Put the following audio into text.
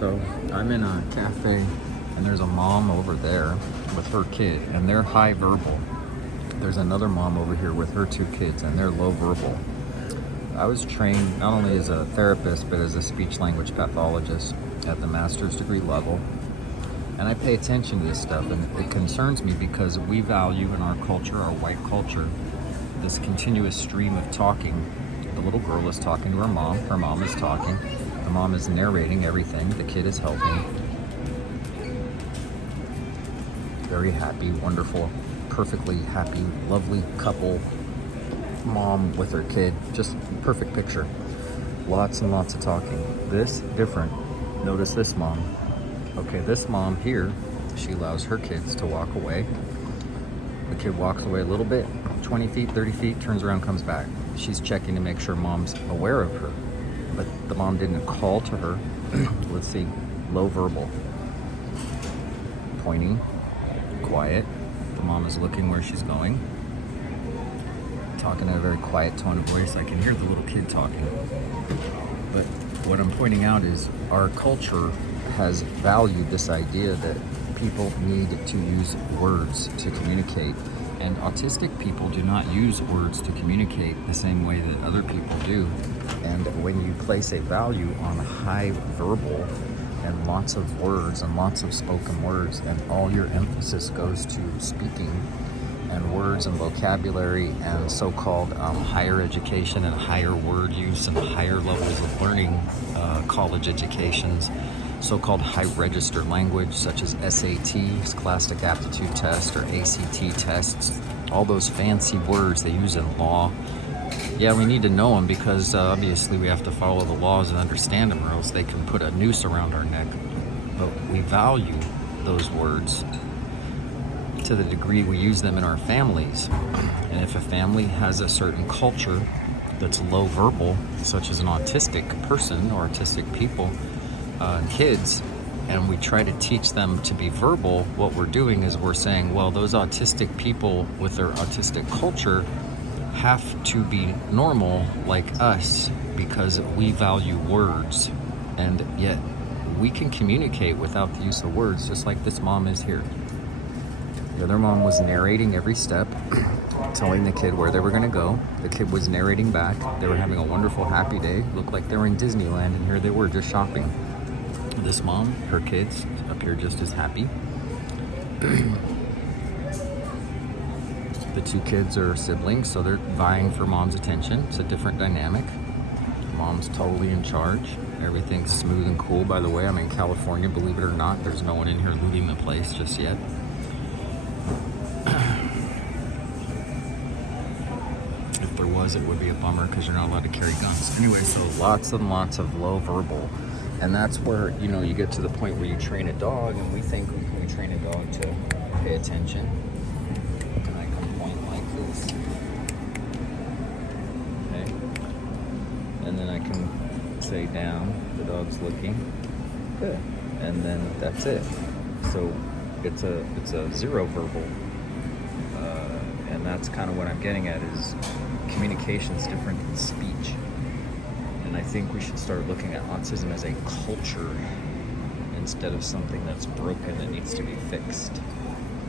So I'm in a cafe and there's a mom over there with her kid and they're high verbal. There's another mom over here with her two kids and they're low verbal. I was trained not only as a therapist but as a speech language pathologist at the master's degree level. And I pay attention to this stuff, and it concerns me because we value in our culture, our white culture, this continuous stream of talking. The little girl is talking to her mom is talking, the mom is narrating everything, the kid is helping. Very happy, wonderful, perfectly happy, lovely couple, mom with her kid, just perfect picture. Lots and lots of talking. This, different. Notice this mom. Okay, this mom here, she allows her kids to walk away. The kid walks away a little bit, 20 feet, 30 feet, turns around, comes back. She's checking to make sure mom's aware of her, but the mom didn't call to her. Let's see, low verbal. Pointing, quiet. The mom is looking where she's going. Talking in a very quiet tone of voice. I can hear the little kid talking. But what I'm pointing out is our culture has valued this idea that people need to use words to communicate, and autistic people do not use words to communicate the same way that other people do. And when you place a value on high verbal and lots of words and lots of spoken words, and all your emphasis goes to speaking and words and vocabulary and so-called higher education and higher word use and higher levels of learning, college educations, so-called high register language such as SAT, Scholastic Aptitude Test, or ACT tests, all those fancy words they use in law. Yeah, we need to know them because obviously we have to follow the laws and understand them, or else they can put a noose around our neck. But we value those words to the degree we use them in our families. And if a family has a certain culture that's low verbal, such as an autistic person or autistic people, kids, and we try to teach them to be verbal, what we're doing is we're saying, well, those autistic people with their autistic culture have to be normal like us because we value words, and yet we can communicate without the use of words, just like this mom is here. The other mom was narrating every step, telling the kid where they were going to go. The kid was narrating back. They were having a wonderful, happy day. Looked like they were in Disneyland, and here they were just shopping. This mom, her kids, appear just as happy. The two kids are siblings, so they're vying for mom's attention. It's a different dynamic. Mom's totally in charge. Everything's smooth and cool. By the way, I'm in California, believe it or not. There's no one in here looting the place just yet. If there was, it would be a bummer because you're not allowed to carry guns. Anyway, so lots and lots of low verbal. And that's where, you know, you get to the point where you train a dog, and we think we train a dog to pay attention. And I can point like this. Okay. And then I can say down, the dog's looking. Good. And then that's it. So it's a zero verbal. And that's kind of what I'm getting at, is communication's different than speech. And I think we should start looking at autism as a culture instead of something that's broken that needs to be fixed.